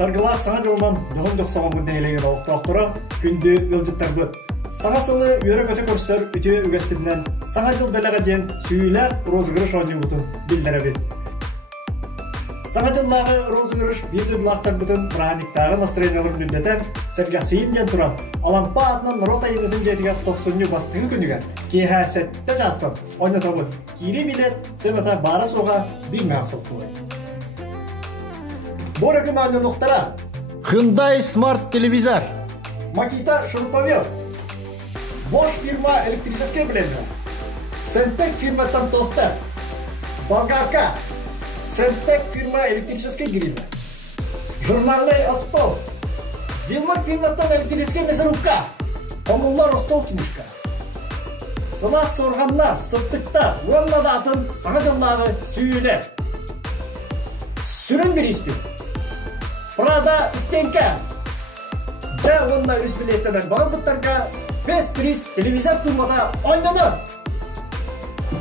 Sargılar sana жылынан 1990 günde елеген оқтырақтыры күнді ылжыттарды. Саңа сылы үйері көте көрсер үте үгестімнен саңа жыл бәліға ден сүйілер розыгырыш ойны бұтын білдірі бет. Саңа жыллағы розыгырыш бірді бұлақтар бұтын праниктары настроенияларын үндетен сәрге сейін ден тұрам. Алампа атынан рота еметін жетіге 90 бастығы күніге кейхә сәтті жастым. Ойны табы кири билет сен ата бары соға бір мәрсіл қылай. Борыкын ойны нұқтара. Hyundai Smart телевизор. Makita шуруповерт. Bosch фирма электрическая блендер. Сентек фирма тостер. Болгарка. Сентек фирма электрический гриль. Журнальный стол. Вилмак фирма электрическая мясорубка. Коммунлар стол книжка. Сыла сорғанна, сыптықта, уаннада атын саңа жыллағы сүйілі. Сүрін бір іспен. Прада стенка. Жа онна өз билеттенен бағылбыттарға бес приз телевизор турмада ойнады.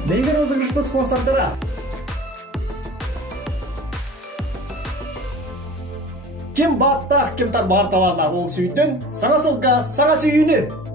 Нейген розыгрышпын спонсордыра. Кем баттақ, кем тар бар талана ол сүйдін, саңа сылға, саңа сүйіні.